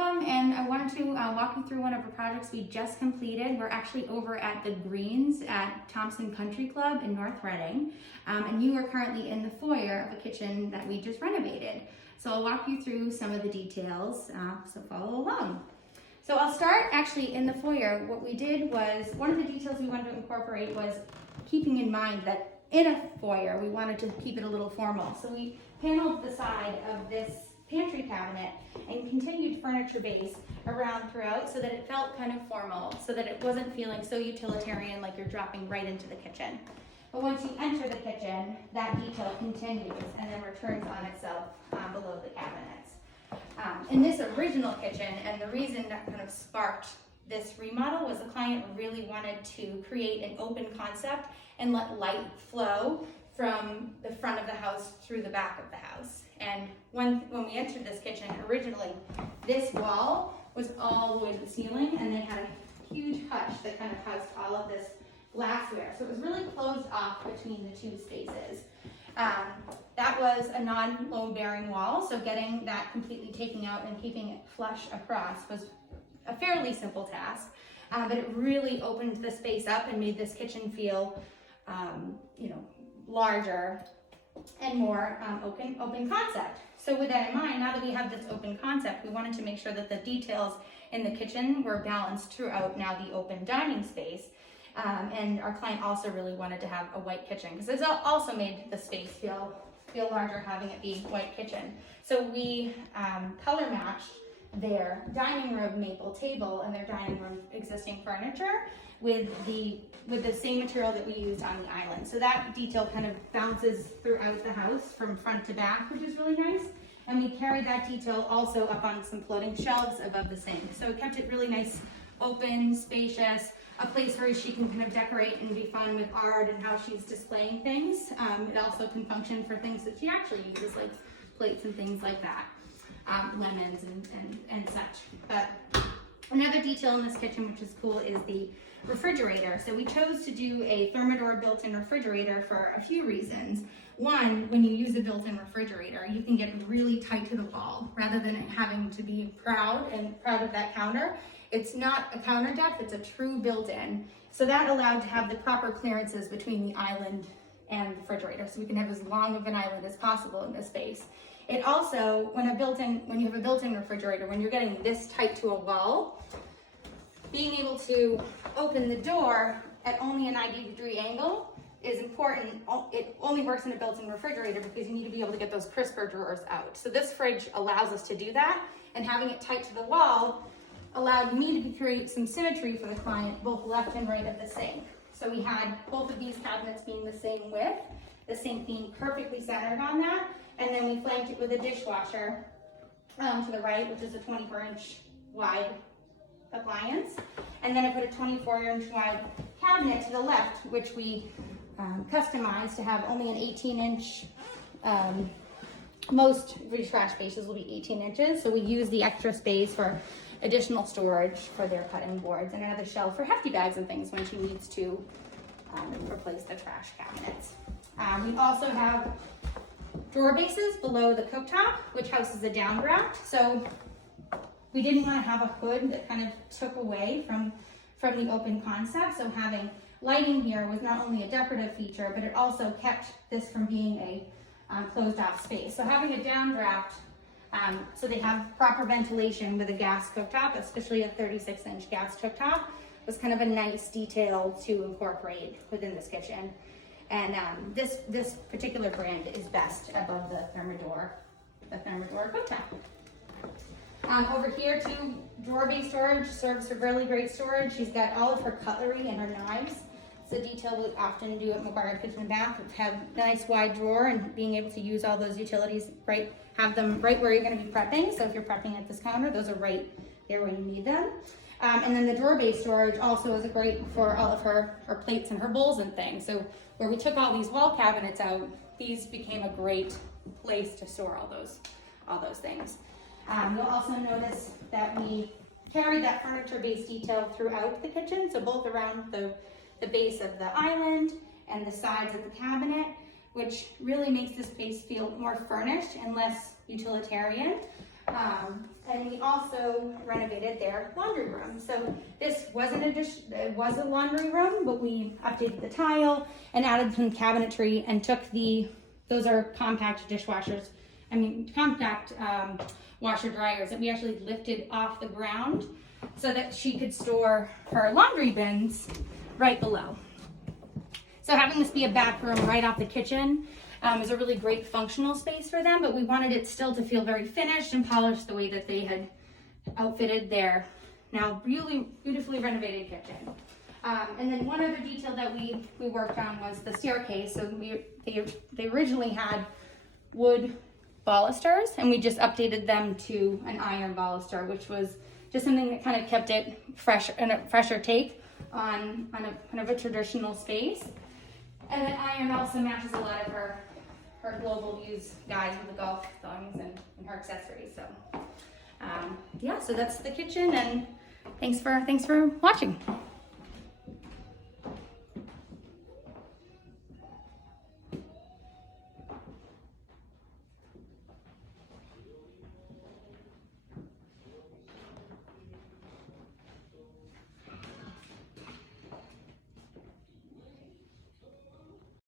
welcome, and I wanted to walk you through one of the projects we just completed. We're actually over at the Greens at Thomson Country Club in North Reading, and you are currently in the foyer of a kitchen that we just renovated. So I'll walk you through some of the details, so follow along. So I'll start actually in the foyer. What we did was, one of the details we wanted to incorporate was keeping in mind that in a foyer, we wanted to keep it a little formal. So we paneled the side of this pantry cabinet and continued furniture base around throughout so that it felt kind of formal, so that it wasn't feeling so utilitarian like you're dropping right into the kitchen. But once you enter the kitchen, that detail continues and then returns on itself below the cabinets. In this original kitchen, and the reason that kind of sparked this remodel was the client really wanted to create an open concept and let light flow from the front of the house through the back of the house. And when we entered this kitchen, originally, this wall was all the way to the ceiling, and they had a huge hutch that kind of housed all of this glassware. So it was really closed off between the two spaces. That was a non-load-bearing wall, so getting that completely taken out and keeping it flush across was a fairly simple task, but it really opened the space up and made this kitchen feel, larger and more open concept. So with that in mind, now that we have this open concept, we wanted to make sure that the details in the kitchen were balanced throughout now the open dining space. And our client also really wanted to have a white kitchen because this also made the space feel larger having it be white kitchen. So we color matched their dining room maple table and their dining room existing furniture with the same material that we used on the island. So that detail kind of bounces throughout the house from front to back, which is really nice. And we carried that detail also up on some floating shelves above the sink. So it kept it really nice, open, spacious, a place where she can kind of decorate and be fun with art and how she's displaying things. It also can function for things that she actually uses, like plates and things like that, lemons and such. But another detail in this kitchen, which is cool, is the refrigerator. So we chose to do a Thermador built-in refrigerator for a few reasons. One, when you use a built-in refrigerator, you can get it really tight to the wall rather than having to be proud of that counter. It's not a counter depth, it's a true built-in. So that allowed to have the proper clearances between the island and the refrigerator, so we can have as long of an island as possible in this space. It also, when you have a built-in refrigerator, when you're getting this tight to a wall, being able to open the door at only a 90-degree angle is important. It only works in a built-in refrigerator because you need to be able to get those crisper drawers out. So this fridge allows us to do that, and having it tight to the wall allowed me to create some symmetry for the client, both left and right of the sink. So we had both of these cabinets being the same width, the sink being perfectly centered on that, and then we flanked it with a dishwasher to the right, which is a 24-inch wide appliance. And then I put a 24-inch wide cabinet to the left, which we customized to have only an 18-inch, most trash spaces will be 18 inches. So we use the extra space for additional storage for their cutting boards and another shelf for hefty bags and things when she needs to replace the trash cabinets. We also have drawer bases below the cooktop, which houses a downdraft. So we didn't want to have a hood that kind of took away from the open concept. So having lighting here was not only a decorative feature, but it also kept this from being a closed off space. So having a downdraft, so they have proper ventilation with a gas cooktop, especially a 36-inch gas cooktop, was kind of a nice detail to incorporate within this kitchen. And this particular brand is best above the Thermador cooktop. Over here too, drawer-based storage serves for really great storage. She's got all of her cutlery and her knives. It's a detail we often do at McGuire Kitchen and Bath, have a nice wide drawer and being able to use all those utilities, have them right where you're going to be prepping. So if you're prepping at this counter, those are right there when you need them. And then the drawer-based storage also is great for all of her plates and her bowls and things. So where we took all these wall cabinets out, these became a great place to store all those things. You'll also notice that we carried that furniture-based detail throughout the kitchen, so both around the base of the island and the sides of the cabinet, which really makes the space feel more furnished and less utilitarian. And we also renovated their laundry room. So this wasn't a dish, it was a laundry room, but we updated the tile and added some cabinetry and took those are compact dishwashers, compact washer dryers that we actually lifted off the ground so that she could store her laundry bins right below. So having this be a back room right off the kitchen is a really great functional space for them, but we wanted it still to feel very finished and polished the way that they had outfitted their now really beautifully renovated kitchen. And then one other detail that we worked on was the staircase. So they originally had wood balusters, and we just updated them to an iron baluster, which was just something that kind of kept it fresh and a fresher take on a kind of a traditional space. And then iron also matches a lot of her global views guides with the golf thongs and her accessories. So yeah, so that's the kitchen, and thanks for watching.